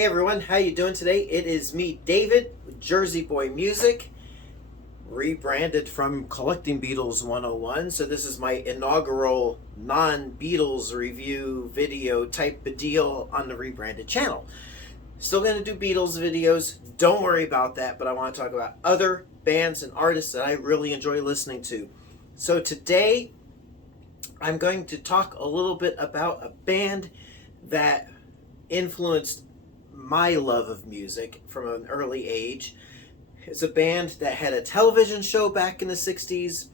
Hey everyone, how you doing today? It is me, David, with Jersey Boy Music, rebranded from Collecting Beatles 101. So this is my inaugural non-Beatles review video type of deal on the rebranded channel. Still going to do Beatles videos, don't worry about that, but I want to talk about other bands and artists that I really enjoy listening to. So today, I'm going to talk a little bit about a band that influenced my love of music from an early age. It's a band that had a television show back in the 60s.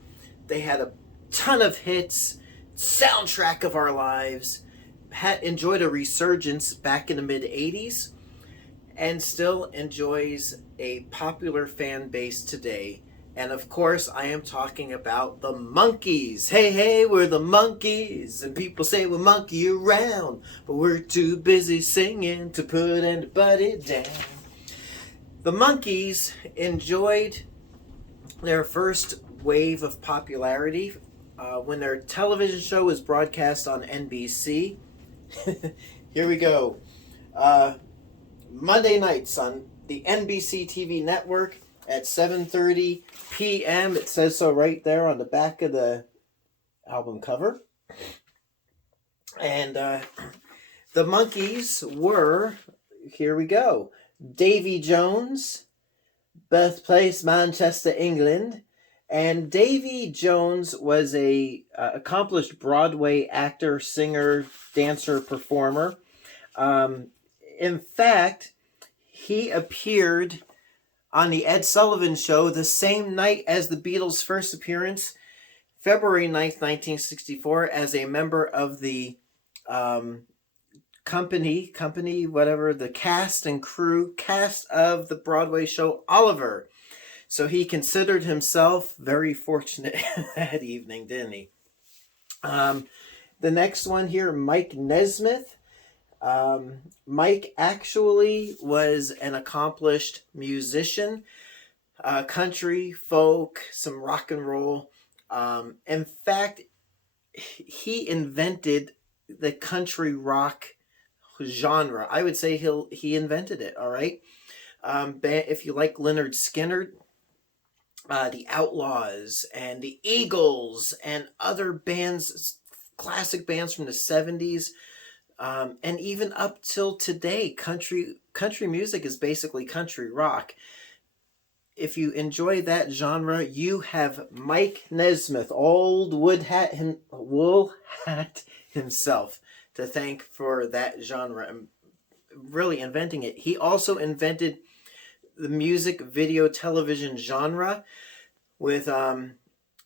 They had a ton of hits, soundtrack of our lives, had enjoyed a resurgence back in the mid 80s, and still enjoys a popular fan base today. And of course, I am talking about the Monkees. Hey, hey, we're the Monkees. And people say we monkey around, but we're too busy singing to put anybody down. The Monkees enjoyed their first wave of popularity when their television show was broadcast on NBC. Here we go. Monday nights on the NBC TV network at 7:30 p.m. It says so right there on the back of the album cover. And the Monkees were, here we go, Davey Jones, Birthplace, Manchester, England. And Davey Jones was a accomplished Broadway actor, singer, dancer, performer. In fact, he appeared on the Ed Sullivan Show the same night as the Beatles' first appearance, February 9th, 1964, as a member of the company, whatever, the cast of the Broadway show Oliver. So he considered himself very fortunate that evening, didn't he? The next one here, Mike Nesmoth. Mike actually was an accomplished musician, country, folk, some rock and roll. In fact, he invented the country rock genre. I would say he invented it, all right? If you like Lynyrd Skynyrd, the Outlaws and the Eagles and other bands, classic bands from the 70s, and even up till today, country music is basically country rock. If you enjoy that genre, you have Mike Nesmoth, old wool hat himself, to thank for that genre and really inventing it. He also invented the music video television genre with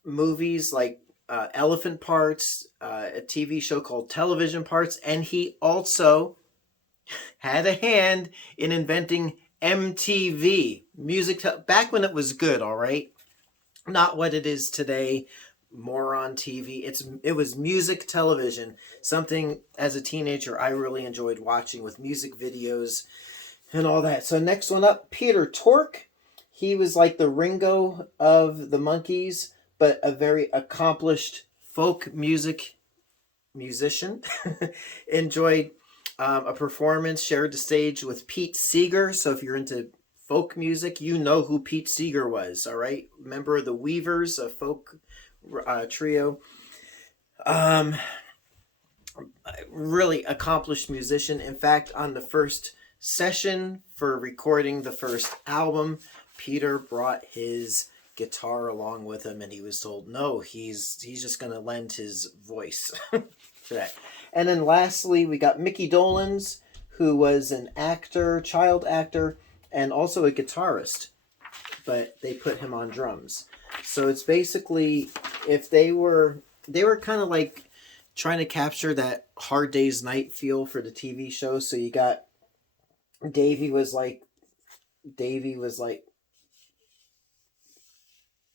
movies like Elephant Parts, a TV show called Television Parts, and he also had a hand in inventing MTV, back when it was good, all right? Not what it is today, more on TV. It was music television, something as a teenager I really enjoyed watching with music videos and all that. So next one up, Peter Tork. He was like the Ringo of the Monkees, but a very accomplished folk musician. Enjoyed a performance, shared the stage with Pete Seeger. So if you're into folk music, you know who Pete Seeger was, all right? Member of the Weavers, a folk trio. Really accomplished musician. In fact, on the first session for recording the first album, Peter brought his guitar along with him, and he was told no, he's just going to lend his voice to that. And then lastly, we got Mickey Dolenz, who was an actor, child actor, and also a guitarist, but they put him on drums. So it's basically, if they were kind of like trying to capture that Hard Day's Night feel for the TV show. So you got Davey was like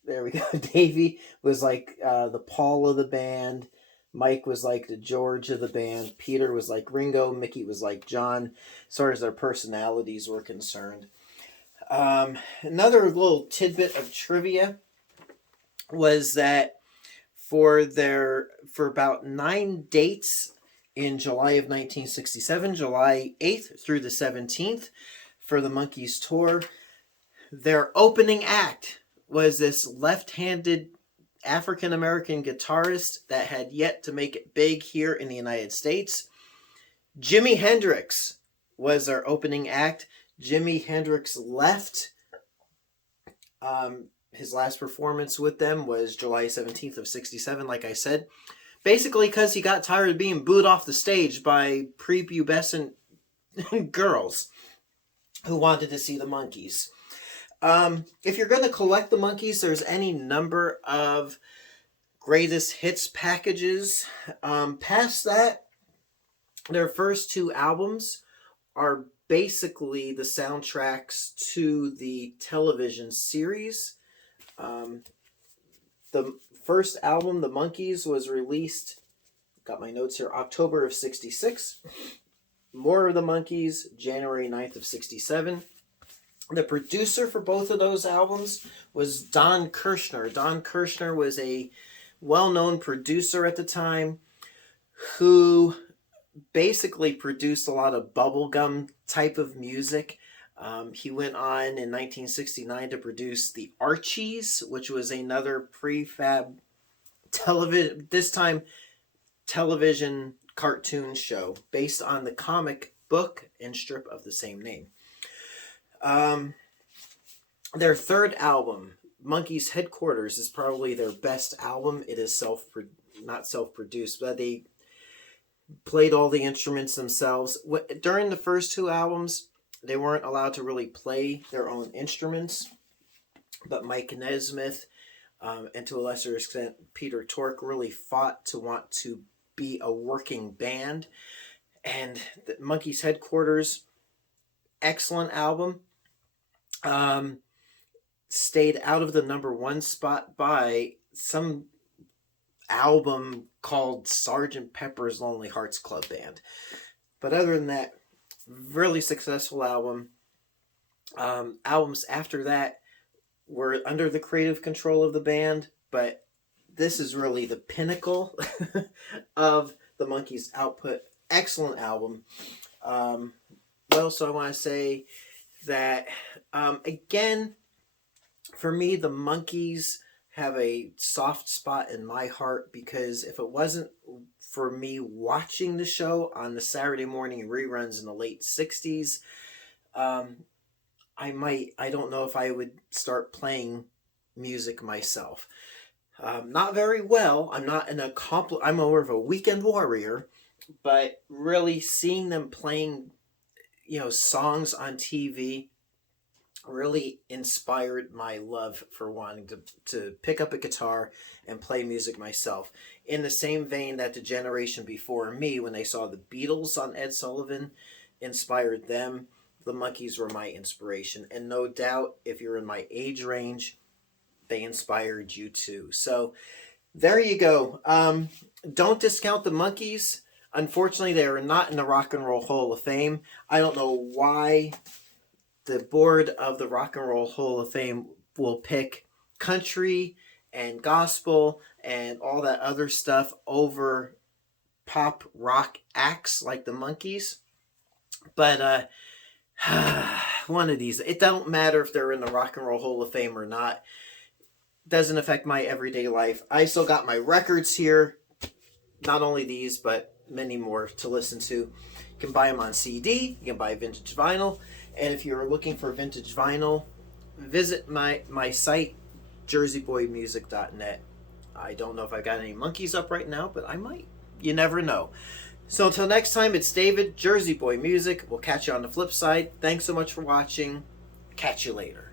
there we go. Davey was like the Paul of the band. Mike was like the George of the band. Peter was like Ringo. Mickey was like John, as far as their personalities were concerned. Another little tidbit of trivia was that for about 9 dates in July of 1967, July 8th through the 17th, for the Monkees tour. Their opening act was this left-handed African-American guitarist that had yet to make it big here in the United States. Jimi Hendrix was their opening act. Jimi Hendrix left. His last performance with them was July 17th of 67, like I said. Basically because he got tired of being booed off the stage by prepubescent girls who wanted to see the Monkees. If you're going to collect the Monkees, there's any number of greatest hits packages. Past that, their first two albums are basically the soundtracks to the television series. The first album, The Monkees, was released, got my notes here, October of 66. More of the Monkees, January 9th of 67. The producer for both of those albums was Don Kirschner. Don Kirschner was a well-known producer at the time who basically produced a lot of bubblegum type of music. He went on in 1969 to produce the Archies, which was another prefab television, this time television cartoon show based on the comic book and strip of the same name. Their third album, Monkees Headquarters, is probably their best album. It is not self-produced, but they played all the instruments themselves. During the first two albums, they weren't allowed to really play their own instruments, but Mike Nesmoth, and to a lesser extent Peter Tork, really fought to want to be a working band. And the Monkees Headquarters, excellent album. Stayed out of the #1 spot by some album called Sgt. Pepper's Lonely Hearts Club Band. But other than that, really successful album. Albums after that were under the creative control of the band, but this is really the pinnacle of the Monkees' output. Excellent album. What else do I want to say? That, again, for me, the Monkees have a soft spot in my heart, because if it wasn't for me watching the show on the Saturday morning reruns in the late 60s, I don't know if I would start playing music myself. Not very well. I'm more of a weekend warrior, but really seeing them playing, songs on TV really inspired my love for wanting to pick up a guitar and play music myself. In the same vein that the generation before me, when they saw the Beatles on Ed Sullivan, inspired them, the Monkees were my inspiration. And no doubt, if you're in my age range, they inspired you too. So there you go. Don't discount the Monkees. Unfortunately, they are not in the Rock and Roll Hall of Fame. I don't know why the board of the Rock and Roll Hall of Fame will pick country and gospel and all that other stuff over pop rock acts like the Monkees. But one of these, it don't matter if they're in the Rock and Roll Hall of Fame or not. Doesn't affect my everyday life. I still got my records here. Not only these, but many more to listen to. You can buy them on CD. You can buy vintage vinyl. And if you're looking for vintage vinyl, visit my site, jerseyboymusic.net. I don't know if I've got any Monkees up right now, but I might. You never know. So until next time, it's David, Jersey Boy Music. We'll catch you on the flip side. Thanks so much for watching. Catch you later.